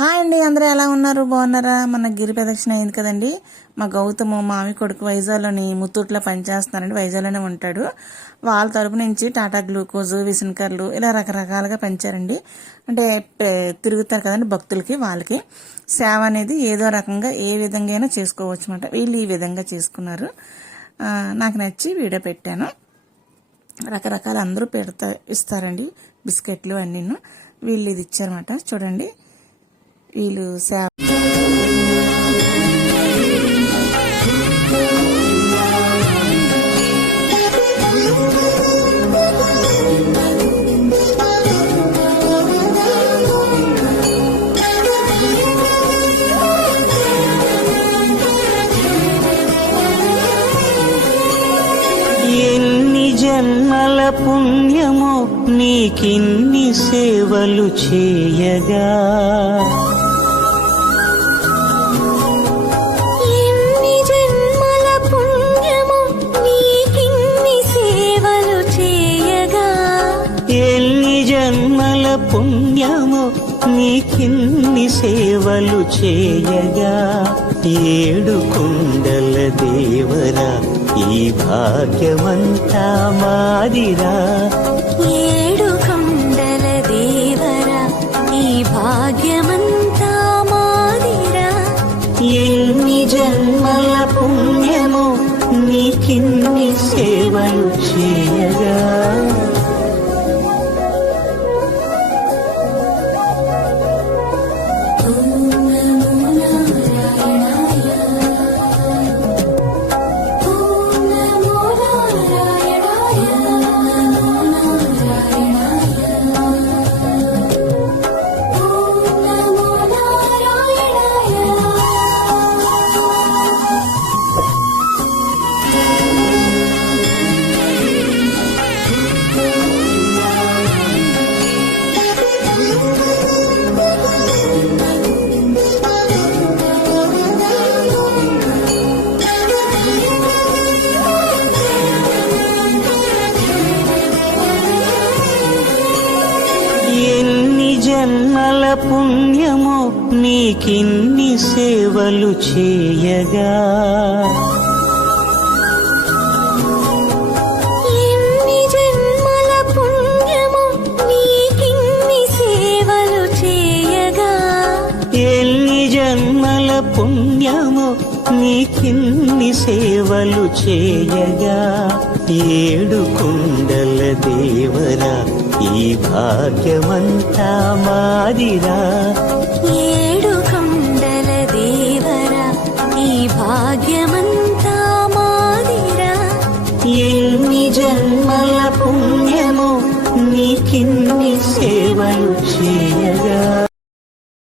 Hi అండి, అందరూ ఎలా ఉన్నారు? బాగున్నారా? మన గిరి ప్రదక్షిణ అయింది కదండి. మా గౌతము మామి కొడుకు వైజాగ్లోని ముత్తూట్లో పనిచేస్తున్నారండి. వైజాగ్లోనే ఉంటాడు. వాళ్ళ తరపు నుంచి టాటా గ్లూకోజు, విసనకర్లు ఇలా రకరకాలుగా పంచారండి. అంటే తిరుగుతారు కదండి భక్తులకి, వాళ్ళకి సేవ అనేది ఏదో రకంగా ఏ విధంగా అయినా చేసుకోవచ్చు అన్నమాట. వీళ్ళు ఈ విధంగా చేసుకున్నారు. నాకు నచ్చి వీడియో పెట్టాను. రకరకాలు అందరూ ఇస్తారండి, బిస్కెట్లు అన్నీ. వీళ్ళు ఇది ఇచ్చారన్నమాట. చూడండి, వీళ్ళు సేవ జన్మల పుణ్యము నీకిన్ని సేవలు చేయగా, ఎన్ని జన్మల పుణ్యము నీకిన్ని సేవలు చేయగా, ఎన్ని జన్మల పుణ్యము నీకిన్ని సేవలు చేయగా, ఏడు కుండల దేవరా ఈ భాగ్యమంతా మాదిరా, ఏడు కొండల దేవరా ఈ భాగ్యమంతా మాదిరా, ఎన్ని జన్మల పుణ్యము నీకిన్ని సేవలు చేయగా. జన్మల పుణ్యము నీకిన్ని సేవలు చేయగా, ఎన్ని జన్మల పుణ్యము నీకిన్ని సేవలు చేయగా, ఎన్ని జన్మల పుణ్యము నీకిన్ని సేవలు చేయగా, ఏడు కుండల దేవరా ఈ భాగ్యమంతా మాదిరా, ఏడు కొండల దేవరా ఈ భాగ్యమంతా మాదిరా, ఎన్ని జన్మల పుణ్యము నీకిన్ని సేవలు చేయగా.